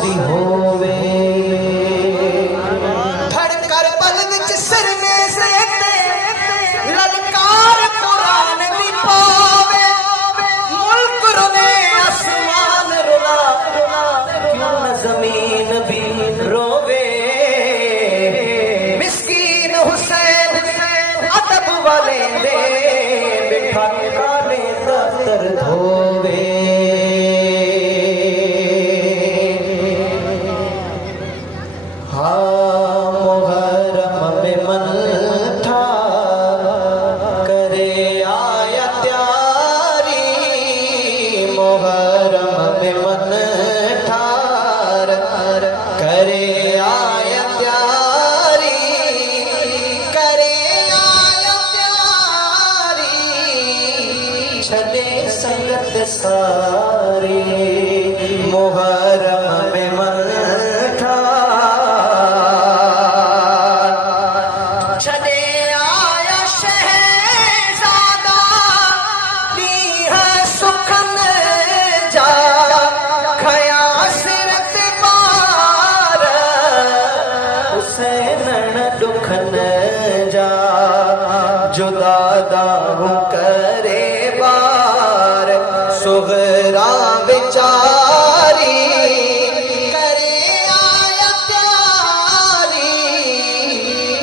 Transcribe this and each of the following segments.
दी होवे धड़कर पल विच सिरने से ललकार कुरान दी पावे मुल्क रुले आसमान रुला क्यों न जमीन भी रोवे मिस्कीन हुसैन अदब वाले दे बिठा काले दफ्तर धोवे छले संगत सारी मुहर्रम में मन छले आया शहजादा दी है सुखन जा खया सिरत पार हुसैन दुखन जा जुदा हूँ करे सुगरा बेचारी करे आया प्यारी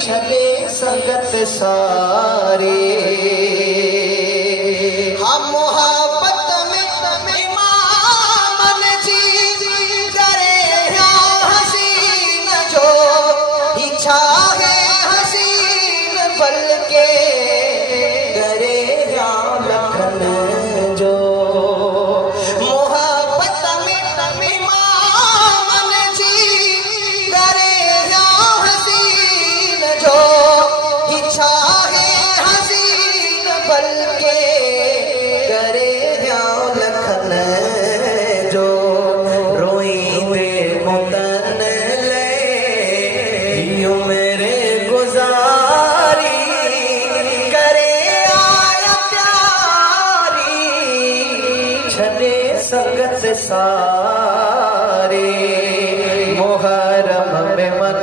छले संगत सारी हम मोहब्बत में इमाम जी करे हसीन जो इच्छा है हसीन बल्कि करे लखन जो संगत सारे मुहर्रम में मन